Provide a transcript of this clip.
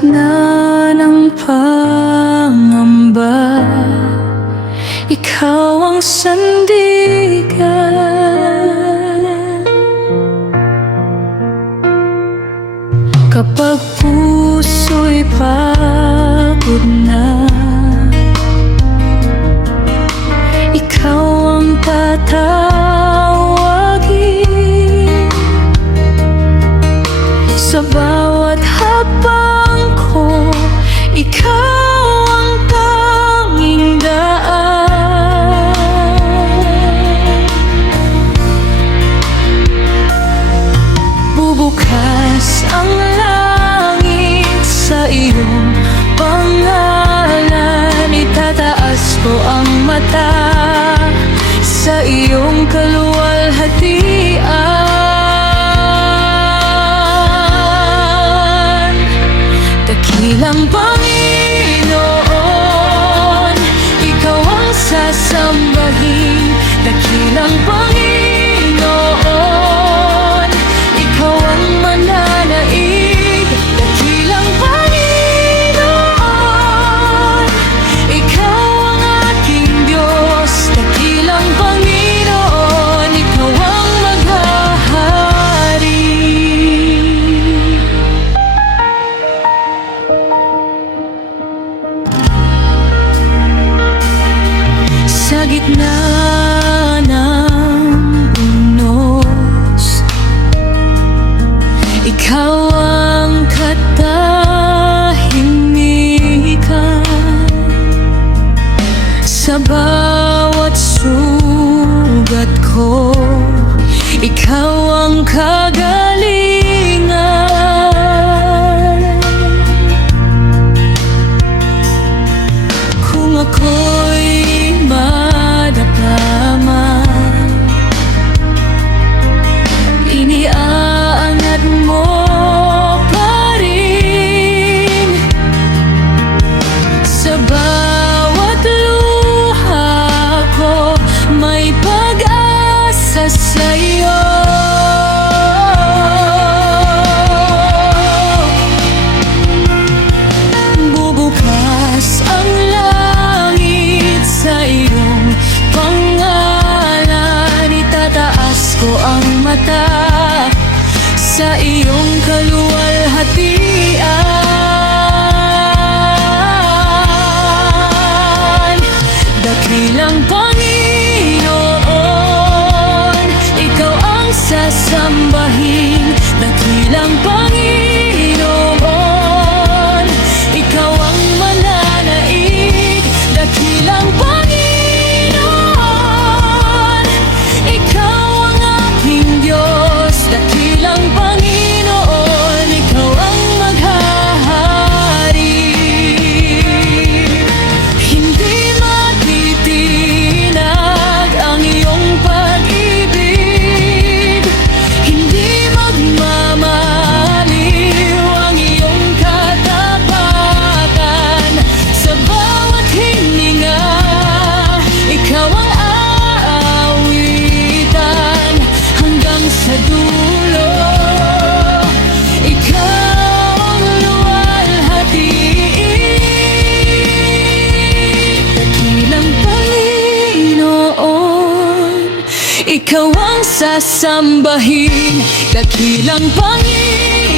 gitna ng pangamba, ikaw ang sandigan. Kapag puso'y pagod na, ikaw ang tatawagin. Sa bawat hakbang ko, ikaw ang tanging daan. Bubukas ang langit sa iyong pangalan, itataas ko ang mata sa iyong kaluwalhatian. Dakilang Panginoon, ikaw ang sasambahin. Dakilang Panginoon, ikaw ang mananaig. Dakilang Panginoon, ikaw ang aking Diyos. Dakilang Panginoon, ikaw ang maghahari. Sa gitna ng unos, ikaw ang katahimikan. Sa bawat sugat ko, ikaw ang kagalingan. Kung ako'y madadama, iniaangat mo pa rin. Sa bawat luha ko, may pag-asa sa'yo. Bubukas ang langit sa iyong pangalan, itataas ko ang mata sa iyong kaluwalhatian. Dakilang Panginoon, ikaw ang sasambahin. Dakilang Panginoon, ikaw ang mananaig. Dakilang Panginoon, ikaw ang aking Diyos. Dakilang Panginoon, ikaw ang maghahari. Hindi matitinag ang iyong pag-ibig, hindi magmamaliw ang iyong katapakan. Sa bawat hininga, ikaw ang aawitan hanggang sa dulo. Ikaw ang luwalhatiin. Dakilang Panginoon, ikaw ang sasambahin. Dakilang Panginoon,